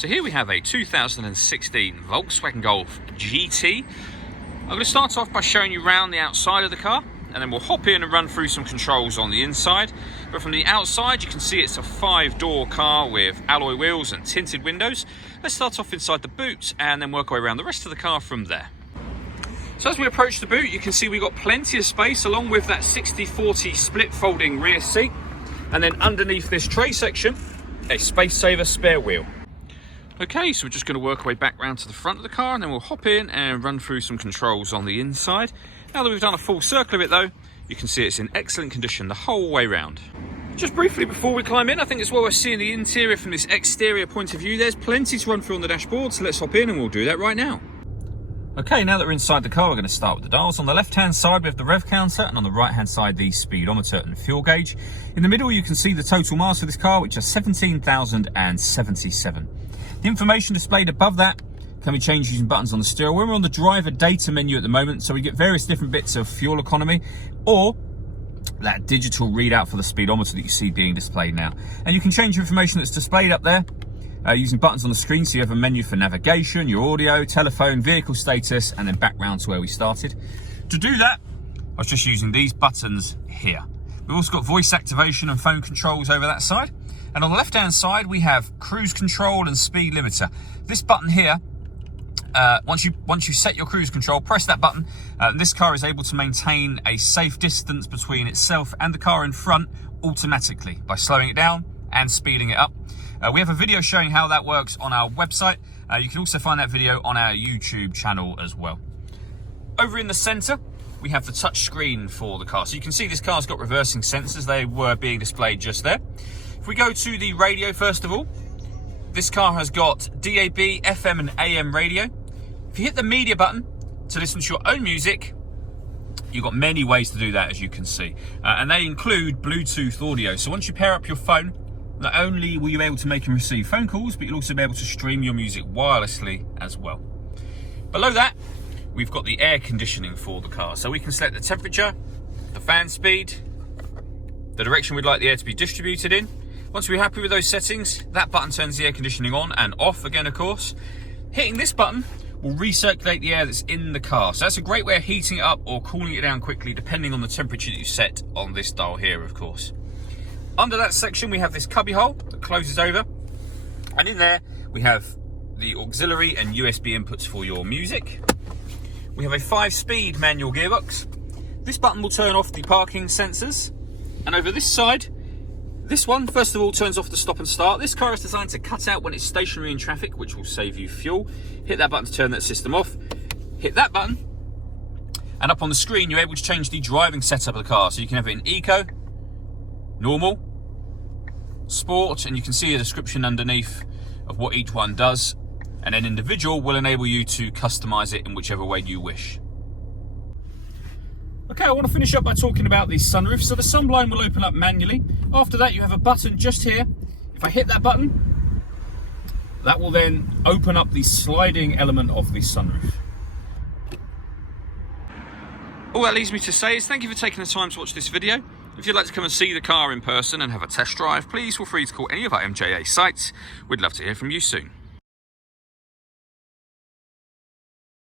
So here we have a 2016 Volkswagen Golf GT. I'm going to start off by showing you around the outside of the car, and then we'll hop in and run through some controls on the inside. But from the outside, you can see it's a 5-door car with alloy wheels and tinted windows. Let's start off inside the boot and then work our way around the rest of the car from there. So as we approach the boot, you can see we've got plenty of space along with that 60/40 split folding rear seat. And then underneath this tray section, a space saver spare wheel. Okay, so we're just going to work our way back round to the front of the car, and then we'll hop in and run through some controls on the inside. Now that we've done a full circle of it though, you can see it's in excellent condition the whole way round. Just briefly before we climb in, I think it's well worth seeing the interior from this exterior point of view. There's plenty to run through on the dashboard, so let's hop in and we'll do that right now. Okay, now that we're inside the car, we're going to start with the dials. On the left-hand side, we have the rev counter, and on the right-hand side, the speedometer and fuel gauge. In the middle, you can see the total miles for this car, which are 17,077. The information displayed above that can be changed using buttons on the steering wheel. We're on the driver data menu at the moment, so we get various different bits of fuel economy, or that digital readout for the speedometer that you see being displayed now. And you can change information that's displayed up there using buttons on the screen. So you have a menu for navigation, your audio, telephone, vehicle status, and then back round to where we started. To do that, I was just using these buttons here. We've also got voice activation and phone controls over that side. And on the left-hand side, we have cruise control and speed limiter. This button here, once you set your cruise control, press that button, and this car is able to maintain a safe distance between itself and the car in front automatically by slowing it down and speeding it up. We have a video showing how that works on our website. You can also find that video on our YouTube channel as well. Over in the center, we have the touch screen for the car. So you can see this car's got reversing sensors. They were being displayed just there. If we go to the radio, first of all, this car has got DAB, FM and AM radio. If you hit the media button to listen to your own music, you've got many ways to do that, as you can see. And they include Bluetooth audio. So once you pair up your phone, not only will you be able to make and receive phone calls, but you'll also be able to stream your music wirelessly as well. Below that, we've got the air conditioning for the car. So we can select the temperature, the fan speed, the direction we'd like the air to be distributed in. Once we're happy with those settings, that button turns the air conditioning on and off again, of course. Hitting this button will recirculate the air that's in the car. So that's a great way of heating it up or cooling it down quickly, depending on the temperature that you set on this dial here, of course. Under that section, we have this cubby hole that closes over. And in there, we have the auxiliary and USB inputs for your music. We have a 5-speed manual gearbox. This button will turn off the parking sensors. And over this side, this one, first of all, turns off the stop and start. This car is designed to cut out when it's stationary in traffic, which will save you fuel. Hit that button to turn that system off. Hit that button, and up on the screen, you're able to change the driving setup of the car. So you can have it in eco, normal, sport, and you can see a description underneath of what each one does. And then individual will enable you to customize it in whichever way you wish. Okay, I want to finish up by talking about the sunroof. So the sunblind will open up manually. After that, you have a button just here. If I hit that button, that will then open up the sliding element of the sunroof. All that leaves me to say is thank you for taking the time to watch this video. If you'd like to come and see the car in person and have a test drive, please feel free to call any of our MJA sites. We'd love to hear from you soon.